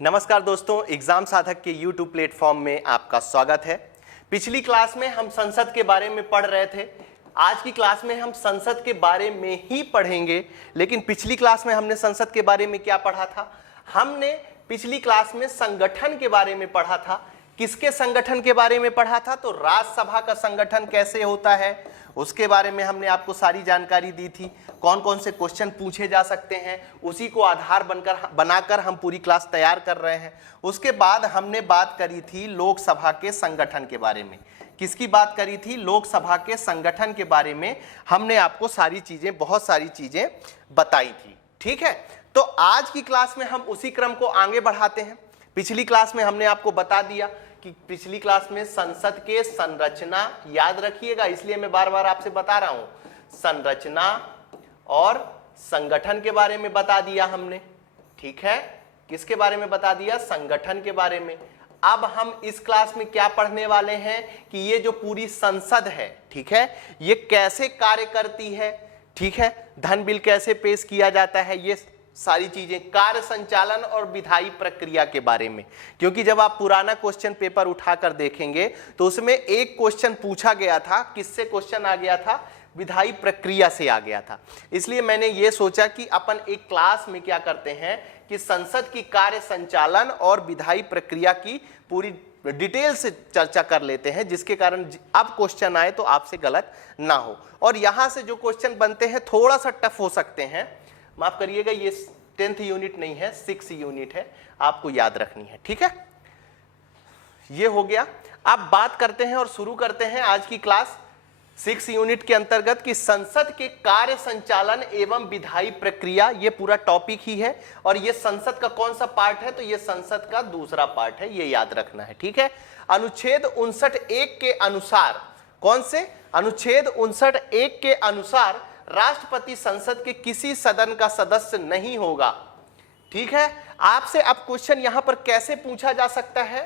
नमस्कार दोस्तों, एग्जाम साधक के YouTube प्लेटफॉर्म में आपका स्वागत है। पिछली क्लास में हम संसद के बारे में पढ़ रहे थे। आज की क्लास में हम संसद के बारे में ही पढ़ेंगे, लेकिन पिछली क्लास में हमने संसद के बारे में क्या पढ़ा था? हमने पिछली क्लास में संगठन के बारे में पढ़ा था। किसके संगठन के बारे में पढ़ा था? तो राज्यसभा का संगठन कैसे होता है उसके बारे में हमने आपको सारी जानकारी दी थी। कौन कौन से क्वेश्चन पूछे जा सकते हैं उसी को आधार बनाकर हम पूरी क्लास तैयार कर रहे हैं। उसके बाद हमने बात करी थी लोकसभा के संगठन के बारे में। किसकी बात करी थी? लोकसभा के संगठन के बारे में हमने आपको बहुत सारी चीजें बताई थी। ठीक है, तो आज की क्लास में हम उसी क्रम को आगे बढ़ाते हैं। पिछली क्लास में हमने आपको बता दिया कि पिछली क्लास में संसद के संरचना, याद रखिएगा इसलिए मैं बार बार आपसे बता रहा हूं, संरचना और संगठन के बारे में बता दिया हमने। ठीक है, किसके बारे में बता दिया? संगठन के बारे में। अब हम इस क्लास में क्या पढ़ने वाले हैं कि ये जो पूरी संसद है, ठीक है, ये कैसे कार्य करती है। ठीक है, धन बिल कैसे पेश किया जाता है, ये सारी चीजें, कार्य संचालन और विधायी प्रक्रिया के बारे में। क्योंकि जब आप पुराना क्वेश्चन पेपर उठाकर देखेंगे तो उसमें एक क्वेश्चन पूछा गया था। किससे क्वेश्चन आ गया था? विधायी प्रक्रिया से आ गया था। इसलिए मैंने ये सोचा कि अपन एक क्लास में क्या करते हैं कि संसद की कार्य संचालन और विधायी प्रक्रिया की पूरी डिटेल से चर्चा कर लेते हैं, जिसके कारण अब क्वेश्चन आए तो आपसे गलत ना हो। और यहां से जो क्वेश्चन बनते हैं थोड़ा सा टफ हो सकते हैं, माफ करिएगा, ये 10th यूनिट नहीं है, 6th यूनिट है, आपको याद रखनी है। ठीक है, ये हो गया। अब बात करते हैं और शुरू करते हैं आज की क्लास 6th यूनिट के अंतर्गत कि संसद के कार्य संचालन एवं विधायी प्रक्रिया, ये पूरा टॉपिक ही है। और ये संसद का कौन सा पार्ट है? तो ये संसद का दूसरा पार्ट है, ये याद रखना है। ठीक है, अनुच्छेद 59(1) के अनुसार, कौन से? अनुच्छेद 59(1) के अनुसार राष्ट्रपति संसद के किसी सदन का सदस्य नहीं होगा। ठीक है, आपसे अब क्वेश्चन यहां पर कैसे पूछा जा सकता है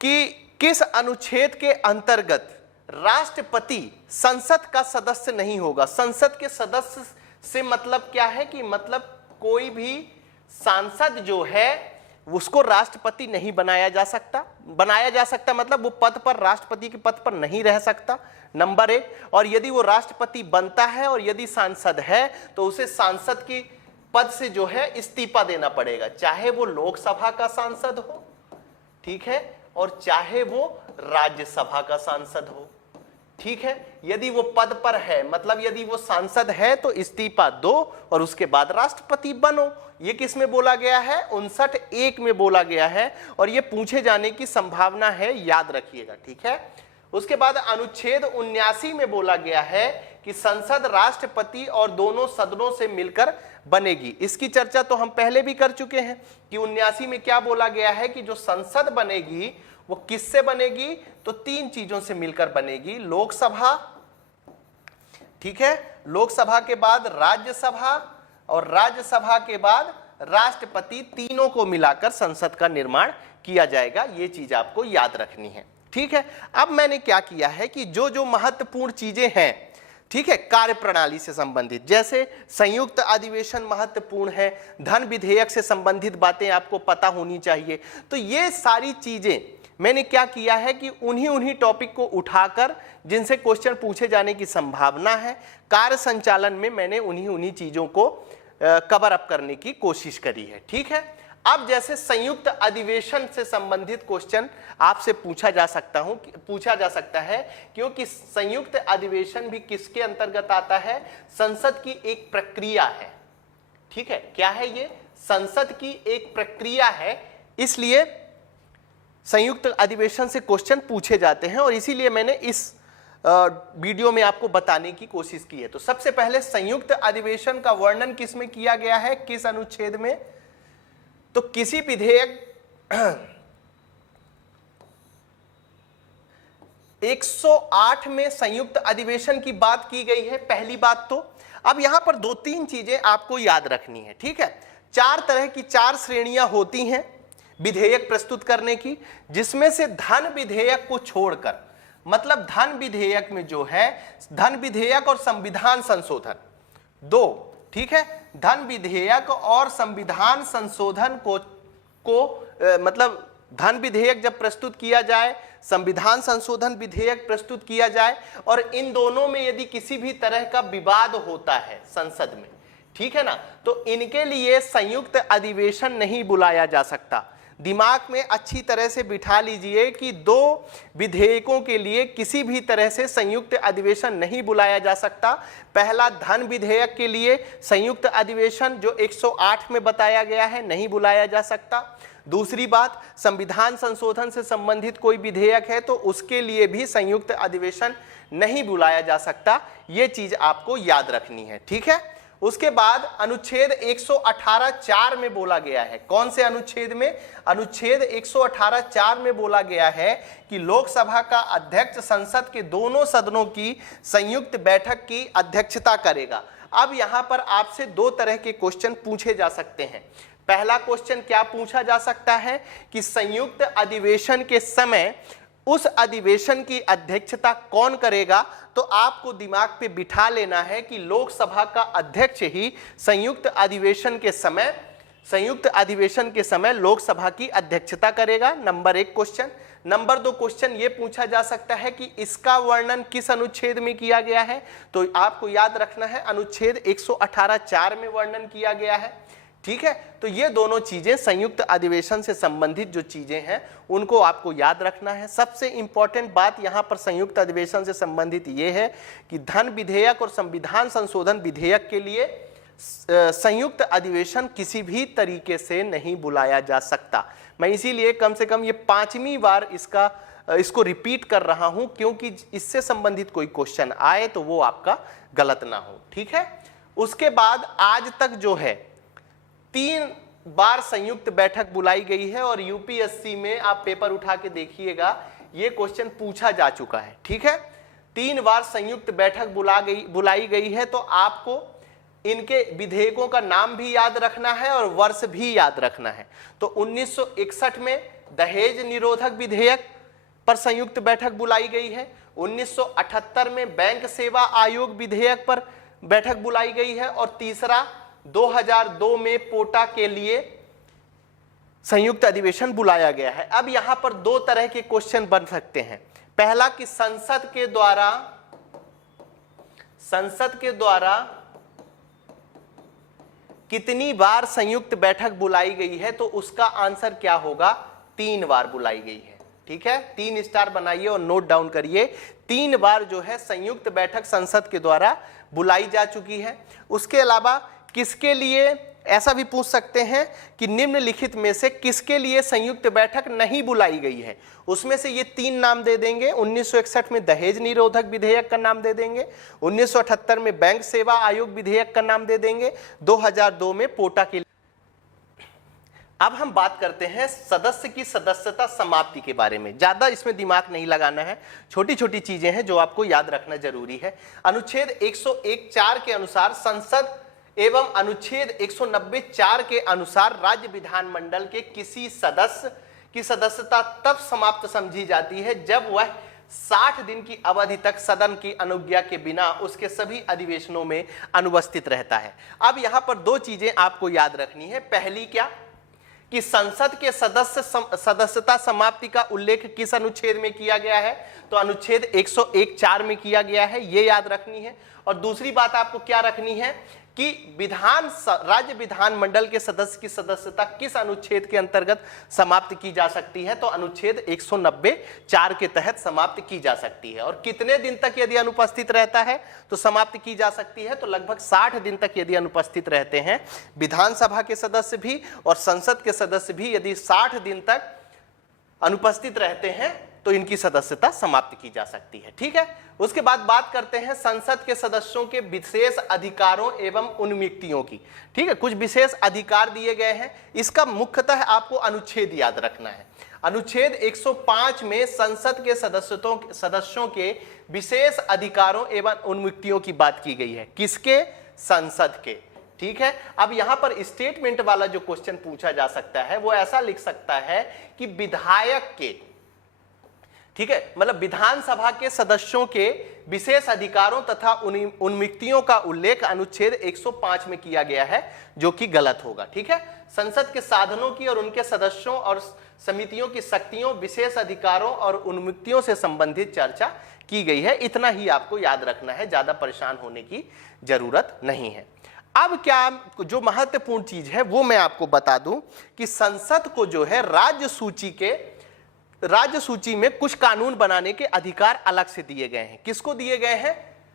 कि किस अनुच्छेद के अंतर्गत राष्ट्रपति संसद का सदस्य नहीं होगा। संसद के सदस्य से मतलब क्या है कि मतलब कोई भी सांसद जो है उसको राष्ट्रपति नहीं बनाया जा सकता मतलब वो पद पर, राष्ट्रपति के पद पर नहीं रह सकता, नंबर 1। और यदि वो राष्ट्रपति बनता है और यदि सांसद है तो उसे सांसद की पद से जो है इस्तीफा देना पड़ेगा, चाहे वो लोकसभा का सांसद हो, ठीक है, और चाहे वो राज्यसभा का सांसद हो। ठीक है, यदि वो पद पर है, मतलब यदि वो सांसद है तो इस्तीफा दो और उसके बाद राष्ट्रपति बनो। ये किस में बोला गया है? 59(1) में बोला गया है, और ये पूछे जाने की संभावना है, याद रखिएगा। ठीक है, उसके बाद अनुच्छेद 79 में बोला गया है कि संसद राष्ट्रपति और दोनों सदनों से मिलकर बनेगी। इसकी चर्चा तो हम पहले भी कर चुके हैं कि 79 में क्या बोला गया है कि जो संसद बनेगी वो किससे बनेगी? तो 3 चीजों से मिलकर बनेगी। लोकसभा, ठीक है, लोकसभा के बाद राज्यसभा और राज्यसभा के बाद राष्ट्रपति, तीनों को मिलाकर संसद का निर्माण किया जाएगा। ये चीज आपको याद रखनी है। ठीक है, अब मैंने क्या किया है कि जो जो महत्वपूर्ण चीजें हैं, ठीक है, कार्य प्रणाली से संबंधित, जैसे संयुक्त अधिवेशन महत्वपूर्ण है, धन विधेयक से संबंधित बातें आपको पता होनी चाहिए। तो ये सारी चीजें मैंने क्या किया है कि उन्हीं टॉपिक को उठाकर जिनसे क्वेश्चन पूछे जाने की संभावना है, कार्य संचालन में मैंने उन्हीं चीजों को कवर अप करने की कोशिश करी है। ठीक है, अब जैसे संयुक्त अधिवेशन से संबंधित क्वेश्चन आपसे पूछा जा सकता है, क्योंकि संयुक्त अधिवेशन भी किसके अंतर्गत आता है? संसद की एक प्रक्रिया है। ठीक है, क्या है ये? संसद की एक प्रक्रिया है, इसलिए संयुक्त अधिवेशन से क्वेश्चन पूछे जाते हैं, और इसीलिए मैंने इस वीडियो में आपको बताने की कोशिश की है। तो सबसे पहले संयुक्त अधिवेशन का वर्णन किस में किया गया है, किस अनुच्छेद में? तो किसी विधेयक 108 में संयुक्त अधिवेशन की बात की गई है, पहली बात तो। अब यहां पर 2-3 चीजें आपको याद रखनी है। ठीक है, 4 तरह की 4 श्रेणियां होती हैं विधेयक प्रस्तुत करने की, जिसमें से धन विधेयक को छोड़कर, मतलब धन विधेयक में जो है, धन विधेयक और संविधान संशोधन 2, ठीक है, धन विधेयक और संविधान संशोधन मतलब धन विधेयक जब प्रस्तुत किया जाए, संविधान संशोधन विधेयक प्रस्तुत किया जाए और इन दोनों में यदि किसी भी तरह का विवाद होता है संसद में, ठीक है ना, तो इनके लिए संयुक्त अधिवेशन नहीं बुलाया जा सकता। दिमाग में अच्छी तरह से बिठा लीजिए कि दो विधेयकों के लिए किसी भी तरह से संयुक्त अधिवेशन नहीं बुलाया जा सकता। पहला, धन विधेयक के लिए संयुक्त अधिवेशन जो 108 में बताया गया है नहीं बुलाया जा सकता। दूसरी बात, संविधान संशोधन से संबंधित कोई विधेयक है तो उसके लिए भी संयुक्त अधिवेशन नहीं बुलाया जा सकता। ये चीज आपको याद रखनी है, ठीक है। उसके बाद अनुच्छेद 118(4) में बोला गया है, कौन से अनुच्छेद में? अनुच्छेद 118(4) में बोला गया है कि लोकसभा का अध्यक्ष संसद के दोनों सदनों की संयुक्त बैठक की अध्यक्षता करेगा। अब यहां पर आपसे दो तरह के क्वेश्चन पूछे जा सकते हैं। पहला क्वेश्चन क्या पूछा जा सकता है कि संयुक्त अधिवेशन के समय उस अधिवेशन की अध्यक्षता कौन करेगा? तो आपको दिमाग पे बिठा लेना है कि लोकसभा का अध्यक्ष ही संयुक्त अधिवेशन के समय लोकसभा की अध्यक्षता करेगा। Number 1 question. नंबर 2 क्वेश्चन ये पूछा जा सकता है कि इसका वर्णन किस अनुच्छेद में किया गया है? तो आपको याद रखना है अनुच्छेद 118(4) में वर्णन किया गया है, ठीक है। तो ये दोनों चीजें संयुक्त अधिवेशन से संबंधित जो चीजें हैं उनको आपको याद रखना है। सबसे इंपॉर्टेंट बात यहां पर संयुक्त अधिवेशन से संबंधित ये है कि धन विधेयक और संविधान संशोधन विधेयक के लिए संयुक्त अधिवेशन किसी भी तरीके से नहीं बुलाया जा सकता। मैं इसीलिए कम से कम ये 5वीं बार इसको रिपीट कर रहा हूं, क्योंकि इससे संबंधित कोई क्वेश्चन आए तो वो आपका गलत ना हो, ठीक है। उसके बाद आज तक जो है 3 बार संयुक्त बैठक बुलाई गई है और यूपीएससी में आप पेपर उठा के देखिएगा, ये क्वेश्चन पूछा जा चुका है, ठीक है। 3 बार संयुक्त बैठक बुलाई गई है तो आपको इनके विधेयकों का नाम भी याद रखना है और वर्ष भी याद रखना है। तो 1961 में दहेज निरोधक विधेयक पर संयुक्त बैठक बुलाई गई है। 1978 में बैंक सेवा आयोग विधेयक पर बैठक बुलाई गई है और तीसरा 2002 में पोटा के लिए संयुक्त अधिवेशन बुलाया गया है। अब यहां पर 2 तरह के क्वेश्चन बन सकते हैं। पहला कि संसद के द्वारा कितनी बार संयुक्त बैठक बुलाई गई है, तो उसका आंसर क्या होगा? 3 बार बुलाई गई है, ठीक है। 3 स्टार बनाइए और नोट डाउन करिए। 3 बार जो है संयुक्त बैठक संसद के द्वारा बुलाई जा चुकी है। उसके अलावा किसके लिए, ऐसा भी पूछ सकते हैं कि निम्नलिखित में से किसके लिए संयुक्त बैठक नहीं बुलाई गई है? उसमें से ये 3 नाम दे देंगे। 1961 में दहेज निरोधक विधेयक का नाम दे देंगे, 1978 में बैंक सेवा आयोग विधेयक का नाम दे देंगे, 2002 में पोटा के लिए। अब हम बात करते हैं सदस्य की सदस्यता समाप्ति के बारे में। ज्यादा इसमें दिमाग नहीं लगाना है, छोटी छोटी चीजें हैं जो आपको याद रखना जरूरी है। अनुच्छेद 101(4) के अनुसार संसद एवं अनुच्छेद 190(4) के अनुसार राज्य विधानमंडल के किसी सदस्य की सदस्यता तब समाप्त समझी जाती है जब वह 60 दिन की अवधि तक सदन की अनुज्ञा के बिना उसके सभी अधिवेशनों में अनुपस्थित रहता है। अब यहां पर 2 चीजें आपको याद रखनी है। पहली क्या कि संसद के सदस्यता समाप्ति का उल्लेख किस अनुच्छेद में किया गया है? तो अनुच्छेद 101(4) में किया गया है, ये याद रखनी है। और दूसरी बात आपको क्या रखनी है कि राज्य विधानमंडल के सदस्य की सदस्यता किस अनुच्छेद के अंतर्गत समाप्त की जा सकती है? तो अनुच्छेद 190(4) के तहत समाप्त की जा सकती है। और कितने दिन तक यदि अनुपस्थित रहता है तो समाप्त की जा सकती है? तो लगभग 60 दिन तक यदि अनुपस्थित रहते हैं विधानसभा के सदस्य भी और संसद के सदस्य भी, यदि 60 दिन तक अनुपस्थित रहते हैं तो इनकी सदस्यता समाप्त की जा सकती है, ठीक है। उसके बाद बात करते हैं संसद के सदस्यों के विशेष अधिकारों एवं उन्मुक्तियों की, ठीक है। कुछ विशेष अधिकार दिए गए हैं, इसका मुख्यतः आपको अनुच्छेद याद रखना है। अनुच्छेद 105 में संसद के सदस्यों के विशेष अधिकारों एवं उन्मुक्तियों की बात की गई है। किसके? संसद के, ठीक है। अब यहां पर स्टेटमेंट वाला जो क्वेश्चन पूछा जा सकता है वो ऐसा लिख सकता है कि ठीक है, मतलब विधानसभा के सदस्यों के विशेष अधिकारों तथा उन्मुक्तियों का उल्लेख अनुच्छेद 105 में किया गया है, जो कि गलत होगा। ठीक है, संसद के साधनों की और उनके सदस्यों और समितियों की शक्तियों, विशेष अधिकारों और उन्मुक्तियों से संबंधित चर्चा की गई है। इतना ही आपको याद रखना है, ज्यादा परेशान होने की जरूरत नहीं है। अब क्या जो महत्वपूर्ण चीज है वो मैं आपको बता दूं कि संसद को जो है राज्य सूची में कुछ कानून बनाने के अधिकार अलग से दिए गए हैं। किसको दिए गए हैं?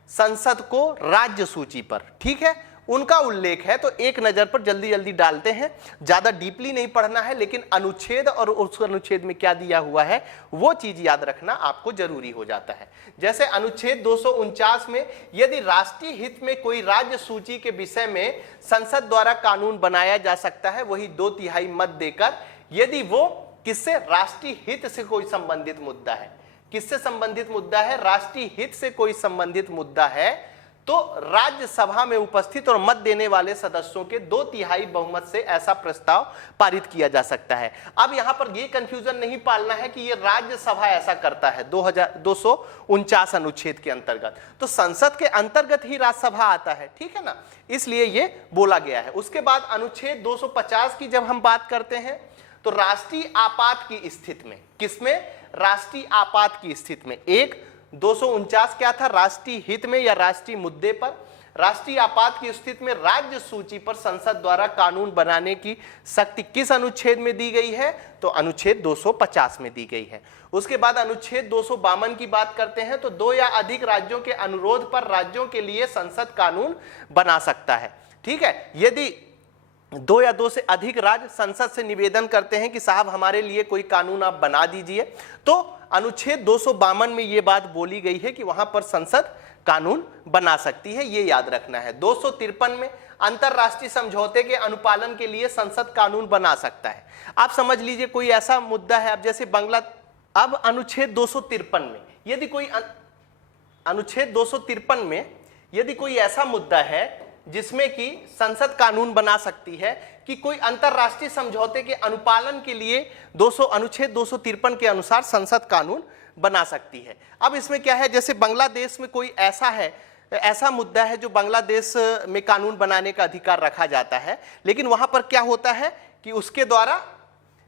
संसद को राज्य सूची पर। ठीक है, उनका उल्लेख है, तो एक नजर पर जल्दी जल्दी डालते हैं, ज्यादा डीपली नहीं पढ़ना है, लेकिन अनुच्छेद और उस अनुच्छेद में क्या दिया हुआ है वो चीज याद रखना आपको जरूरी हो जाता है। जैसे अनुच्छेद 249 में यदि राष्ट्रीय हित में कोई राज्य सूची के विषय में संसद द्वारा कानून बनाया जा सकता है, वही 2/3 मत देकर, यदि वो किससे? राष्ट्रीय हित से कोई संबंधित मुद्दा है। किससे संबंधित मुद्दा है? राष्ट्रीय हित से कोई संबंधित मुद्दा है, तो राज्यसभा में उपस्थित और मत देने वाले सदस्यों के 2/3 बहुमत से ऐसा प्रस्ताव पारित किया जा सकता है। अब यहां पर यह कंफ्यूजन नहीं पालना है कि यह राज्यसभा ऐसा करता है 249 अनुच्छेद के अंतर्गत, तो संसद के अंतर्गत ही राज्यसभा आता है। ठीक है ना, इसलिए यह बोला गया है। उसके बाद अनुच्छेद 250 की जब हम बात करते हैं, तो राष्ट्रीय आपात की स्थिति में, किसमें? राष्ट्रीय आपात की स्थिति में। 249 क्या था? राष्ट्रीय हित में या राष्ट्रीय मुद्दे पर। राष्ट्रीय आपात की स्थिति में राज्य सूची पर संसद द्वारा कानून बनाने की शक्ति किस अनुच्छेद में दी गई है? तो अनुच्छेद 250 में दी गई है। उसके बाद अनुच्छेद 252 की बात करते हैं, तो 2 या अधिक राज्यों के अनुरोध पर राज्यों के लिए संसद कानून बना सकता है। ठीक है, यदि 2 या 2 से अधिक राज्य संसद से निवेदन करते हैं कि साहब हमारे लिए कोई कानून आप बना दीजिए, तो अनुच्छेद 252 में यह बात बोली गई है कि वहां पर संसद कानून बना सकती है, ये याद रखना है। 253 में अंतरराष्ट्रीय समझौते के अनुपालन के लिए संसद कानून बना सकता है। आप समझ लीजिए कोई ऐसा मुद्दा है, अब जैसे अब अनुच्छेद 253 में यदि कोई अनुच्छेद 253 में यदि कोई ऐसा मुद्दा है जिसमें कि संसद कानून बना सकती है कि कोई अंतरराष्ट्रीय समझौते के अनुपालन के लिए अनुच्छेद 253 के अनुसार संसद कानून बना सकती है। अब इसमें क्या है, जैसे बांग्लादेश में कोई ऐसा मुद्दा है जो बांग्लादेश में कानून बनाने का अधिकार रखा जाता है, लेकिन वहां पर क्या होता है कि उसके द्वारा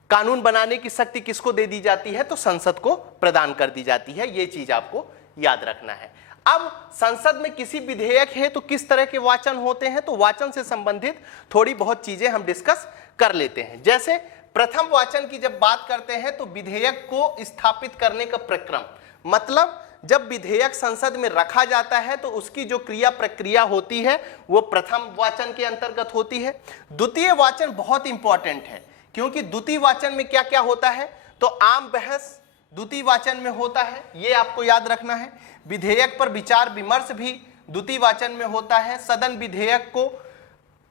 कानून बनाने की शक्ति किसको दे दी जाती है? तो संसद को प्रदान कर दी जाती है। ये चीज आपको याद रखना है। अब संसद में किसी विधेयक है तो किस तरह के वाचन होते हैं, तो वाचन से संबंधित थोड़ी बहुत चीजें हम डिस्कस कर लेते हैं। जैसे प्रथम वाचन की जब बात करते हैं, तो विधेयक को स्थापित करने का प्रक्रम, मतलब जब विधेयक संसद में रखा जाता है तो उसकी जो क्रिया प्रक्रिया होती है वो प्रथम वाचन के अंतर्गत होती है। द्वितीय वाचन बहुत इंपॉर्टेंट है, क्योंकि द्वितीय वाचन में क्या क्या होता है, तो आम बहस द्वितीय वाचन में होता है, ये आपको याद रखना है। विधेयक पर विचार विमर्श भी द्वितीय वाचन में होता है। सदन विधेयक को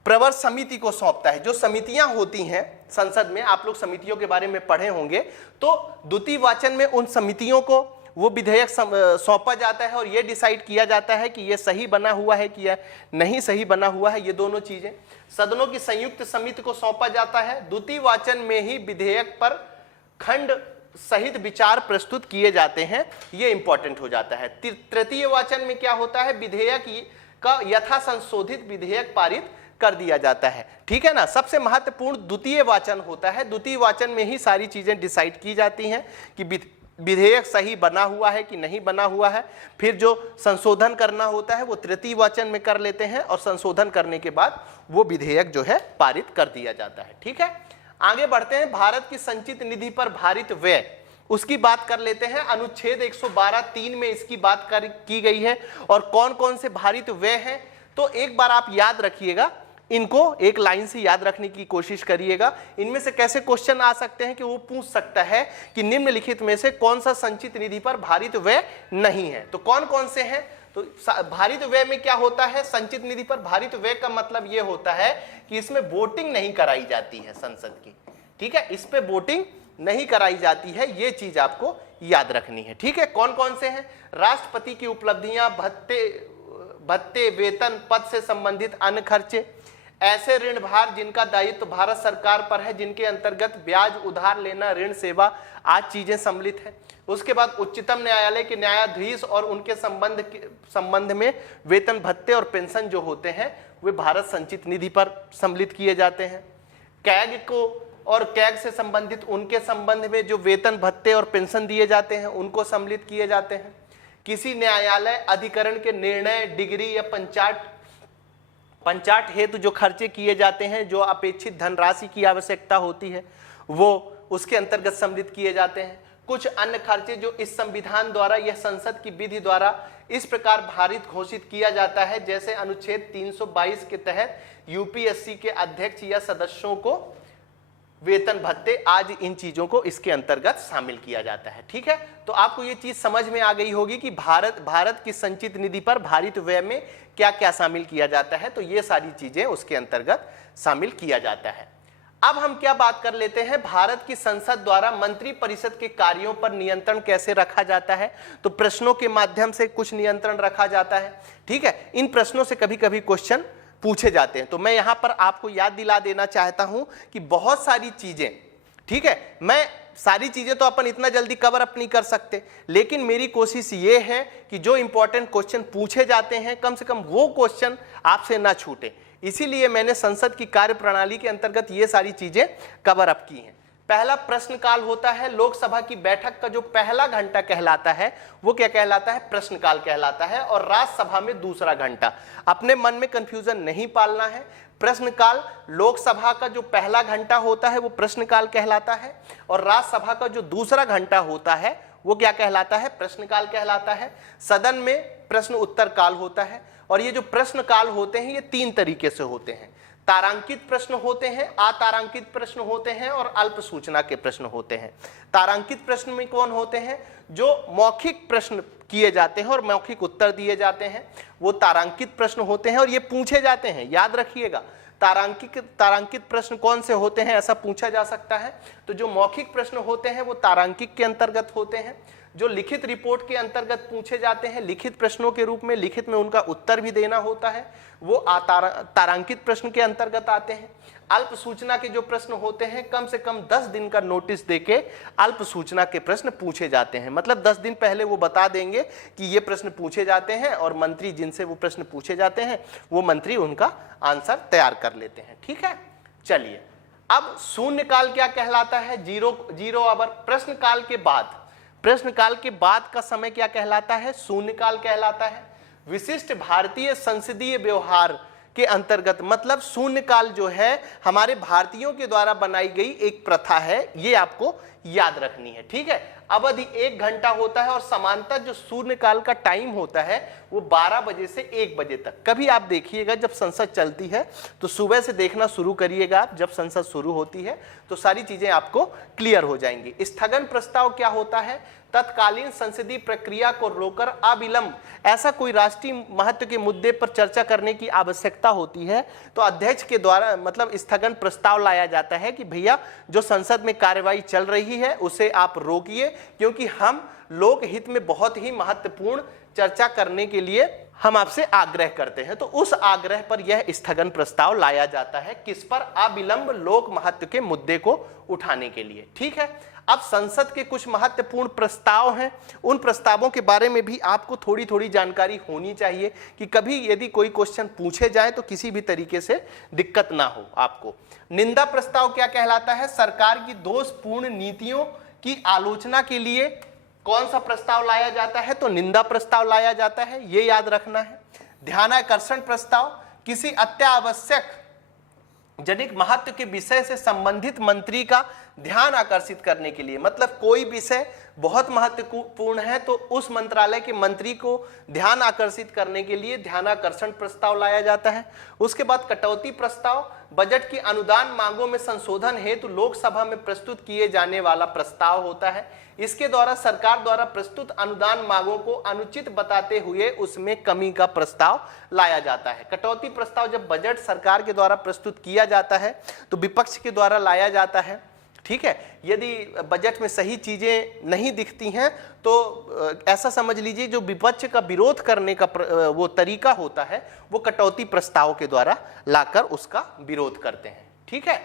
प्रवर समिति को सौंपता है। जो समितियां होती हैं संसद में, आप लोग समितियों के बारे में पढ़े होंगे, तो द्वितीय वाचन में उन समितियों को वो विधेयक सौंपा जाता है और ये डिसाइड किया जाता है कि ये सही बना हुआ है कि नहीं सही बना हुआ है। ये दोनों चीजें सदनों की संयुक्त समिति को सौंपा जाता है। द्वितीय वाचन में ही विधेयक पर खंड सहित विचार प्रस्तुत किए जाते हैं, ये इंपॉर्टेंट हो जाता है। तृतीय वाचन में क्या होता है, विधेयक का यथा संशोधित विधेयक पारित कर दिया जाता है। ठीक है ना, सबसे महत्वपूर्ण द्वितीय वाचन होता है। द्वितीय वाचन में ही सारी चीजें डिसाइड की जाती हैं कि विधेयक सही बना हुआ है कि नहीं बना हुआ है। फिर जो संशोधन करना होता है वो तृतीय वाचन में कर लेते हैं और संशोधन करने के बाद वो विधेयक जो है पारित कर दिया जाता है। ठीक है, आगे बढ़ते हैं। भारत की संचित निधि पर भारित व्यय, उसकी बात कर लेते हैं। अनुच्छेद 112(3) में इसकी बात की गई है। और कौन कौन से भारित व्यय हैं, तो एक बार आप याद रखिएगा, इनको एक लाइन से याद रखने की कोशिश करिएगा। इनमें से कैसे क्वेश्चन आ सकते हैं कि वो पूछ सकता है कि निम्नलिखित में से कौन सा संचित निधि पर भारित व्यय नहीं है, तो कौन कौन से हैं। तो भारित व्यय में क्या होता है, संचित निधि पर भारित व्यय का मतलब यह होता है कि इसमें वोटिंग नहीं कराई जाती है संसद की। ठीक है, इस पे वोटिंग नहीं कराई जाती है, ये चीज आपको याद रखनी है। ठीक है, कौन कौन से हैं, राष्ट्रपति की उपलब्धियां, भत्ते, वेतन, पद से संबंधित अन्य खर्चे, ऐसे ऋण भार जिनका दायित्व भारत सरकार पर है, जिनके अंतर्गत ब्याज, उधार लेना, ऋण सेवा आज चीजें सम्मिलित है। उसके बाद उच्चतम न्यायालय के न्यायाधीश और उनके संबंध में वेतन भत्ते और पेंशन जो होते हैं वे भारत संचित निधि पर सम्मिलित किए जाते हैं। कैग को और कैग से संबंधित उनके संबंध में जो वेतन भत्ते और पेंशन दिए जाते हैं उनको सम्मिलित किए जाते हैं। किसी न्यायालय अधिकरण के निर्णय, डिग्री या पंचाट हेतु जो खर्चे किए जाते हैं, जो अपेक्षित धनराशि की आवश्यकता होती है, वो उसके अंतर्गत सम्मिलित किए जाते हैं। कुछ अन्य खर्चे जो इस संविधान द्वारा या संसद की विधि द्वारा इस प्रकार भारित घोषित किया जाता है, जैसे अनुच्छेद 322 के तहत यूपीएससी के अध्यक्ष या सदस्यों को वेतन भत्ते, आज इन चीजों को इसके अंतर्गत शामिल किया जाता है। ठीक है, तो आपको ये चीज समझ में आ गई होगी कि भारत की संचित निधि पर भारित व्यय में क्या क्या शामिल किया जाता है। तो ये सारी चीजें उसके अंतर्गत शामिल किया जाता है। अब हम क्या बात कर लेते हैं, भारत की संसद द्वारा मंत्री परिषद के कार्यों पर नियंत्रण कैसे रखा जाता है। तो प्रश्नों के माध्यम से कुछ नियंत्रण रखा जाता है। ठीक है, इन प्रश्नों से कभी कभी क्वेश्चन पूछे जाते हैं। तो मैं यहां पर आपको याद दिला देना चाहता हूं कि बहुत सारी चीजें, ठीक है, मैं सारी चीजें तो अपन इतना जल्दी कवर अप नहीं कर सकते, लेकिन मेरी कोशिश ये है कि जो इंपॉर्टेंट क्वेश्चन पूछे जाते हैं कम से कम वो क्वेश्चन आपसे ना छूटे। इसीलिए मैंने संसद की कार्य प्रणाली के अंतर्गत ये सारी चीजें कवर अप की हैं। पहला प्रश्नकाल होता है। लोकसभा की बैठक का जो पहला घंटा कहलाता है वो क्या कहलाता है, प्रश्नकाल कहलाता है। और राज्यसभा में दूसरा घंटा। अपने मन में कंफ्यूजन नहीं पालना है। प्रश्नकाल लोकसभा का जो पहला घंटा होता है वो प्रश्नकाल कहलाता है, और राज्यसभा का जो दूसरा घंटा होता है वो क्या कहलाता है, प्रश्नकाल कहलाता है। सदन में प्रश्न उत्तर काल होता है। और ये जो प्रश्न काल होते हैं ये 3 तरीके से होते हैं। तारांकित प्रश्न होते हैं, अतारांकित प्रश्न होते हैं, और अल्प सूचना के प्रश्न होते हैं। तारांकित प्रश्न में कौन होते हैं, जो मौखिक प्रश्न किए जाते हैं और मौखिक उत्तर दिए जाते हैं, वो तारांकित प्रश्न होते हैं और ये पूछे जाते हैं। याद रखिएगा, तारांकित प्रश्न कौन से होते हैं ऐसा पूछा जा सकता है। तो जो मौखिक प्रश्न होते हैं वो तारांकित के अंतर्गत होते हैं। जो लिखित रिपोर्ट के अंतर्गत पूछे जाते हैं, लिखित प्रश्नों के रूप में, लिखित में उनका उत्तर भी देना होता है, वो तारांकित प्रश्न के अंतर्गत आते हैं। अल्प सूचना के जो प्रश्न होते हैं, कम से कम 10 दिन का नोटिस देके अल्प सूचना के प्रश्न पूछे जाते हैं। मतलब 10 दिन पहले वो बता देंगे कि ये प्रश्न पूछे जाते हैं, और मंत्री जिनसे वो प्रश्न पूछे जाते हैं वो मंत्री उनका आंसर तैयार कर लेते हैं। ठीक है, चलिए अब शून्यकाल क्या कहलाता है, जीरो आवर। प्रश्नकाल के बाद का समय क्या कहलाता है, शून्यकाल कहलाता है। विशिष्ट भारतीय संसदीय व्यवहार के अंतर्गत, मतलब शून्यकाल जो है हमारे भारतीयों के द्वारा बनाई गई एक प्रथा है, ये आपको याद रखनी है। ठीक है, अवधि 1 घंटा होता है, और समांतर जो शून्यकाल का टाइम होता है वो 12 बजे से 1 बजे तक। कभी आप देखिएगा जब संसद चलती है तो सुबह से देखना शुरू करिएगा, आप जब संसद शुरू होती है तो सारी चीजें आपको क्लियर हो जाएंगी। स्थगन प्रस्ताव क्या होता है, तत्कालीन संसदीय प्रक्रिया को रोककर अविलंब ऐसा कोई राष्ट्रीय महत्व के मुद्दे पर चर्चा करने की आवश्यकता होती है तो अध्यक्ष के द्वारा मतलब स्थगन प्रस्ताव लाया जाता है कि भैया जो संसद में कार्यवाही चल रही है उसे आप रोकिए, क्योंकि हम लोक हित में बहुत ही महत्वपूर्ण चर्चा करने के लिए हम आपसे आग्रह करते हैं। तो उस आग्रह पर यह स्थगन प्रस्ताव लाया जाता है, किस पर, अविलंब लोक महत्व के मुद्दे को उठाने के लिए। ठीक है, अब संसद के कुछ महत्वपूर्ण प्रस्ताव हैं, उन प्रस्तावों के बारे में भी आपको थोड़ी थोड़ी जानकारी होनी चाहिए कि कभी यदि कोई क्वेश्चन पूछे जाए तो किसी भी तरीके से दिक्कत ना हो आपको। निंदा प्रस्ताव क्या कहलाता है, सरकार की दोषपूर्ण नीतियों की आलोचना के लिए कौन सा प्रस्ताव लाया जाता है, तो निंदा प्रस्ताव लाया जाता है, ये याद रखना है। ध्यानाकर्षण प्रस्ताव, किसी अत्यावश्यक जनिक महत्व के विषय से संबंधित मंत्री का ध्यान आकर्षित करने के लिए, मतलब कोई विषय बहुत महत्वपूर्ण है तो उस मंत्रालय के मंत्री को ध्यान आकर्षित करने के लिए ध्यानाकर्षण प्रस्ताव लाया जाता है। उसके बाद कटौती प्रस्ताव, बजट की अनुदान मांगों में संशोधन हेतु लोकसभा में प्रस्तुत किए जाने वाला प्रस्ताव होता है। इसके द्वारा सरकार द्वारा प्रस्तुत अनुदान मांगों को अनुचित बताते हुए उसमें कमी का प्रस्ताव लाया जाता है। कटौती प्रस्ताव जब बजट सरकार के द्वारा प्रस्तुत किया जाता है तो विपक्ष के द्वारा लाया जाता है। ठीक है। यदि बजट में सही चीजें नहीं दिखती हैं तो ऐसा समझ लीजिए जो विपक्ष का विरोध करने का वो तरीका होता है वो कटौती प्रस्ताव के द्वारा लाकर उसका विरोध करते हैं। ठीक है।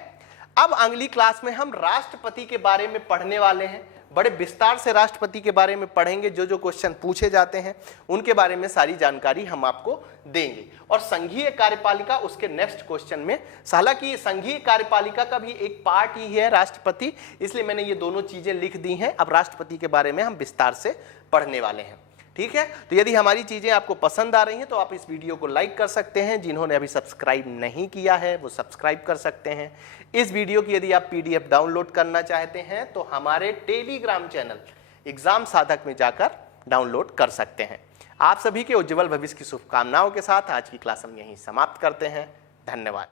अब अगली क्लास में हम राष्ट्रपति के बारे में पढ़ने वाले हैं। बड़े विस्तार से राष्ट्रपति के बारे में पढ़ेंगे, जो जो क्वेश्चन पूछे जाते हैं उनके बारे में सारी जानकारी हम आपको देंगे। और संघीय कार्यपालिका उसके नेक्स्ट क्वेश्चन में, हालांकि संघीय कार्यपालिका का भी एक पार्ट ही है राष्ट्रपति, इसलिए मैंने ये दोनों चीजें लिख दी हैं। अब राष्ट्रपति के बारे में हम विस्तार से पढ़ने वाले हैं। ठीक है। तो यदि हमारी चीजें आपको पसंद आ रही हैं तो आप इस वीडियो को लाइक कर सकते हैं। जिन्होंने अभी सब्सक्राइब नहीं किया है वो सब्सक्राइब कर सकते हैं। इस वीडियो की यदि आप PDF डाउनलोड करना चाहते हैं तो हमारे टेलीग्राम चैनल एग्जाम साधक में जाकर डाउनलोड कर सकते हैं। आप सभी के उज्जवल भविष्य की शुभकामनाओं के साथ आज की क्लास हम यहीं समाप्त करते हैं। धन्यवाद।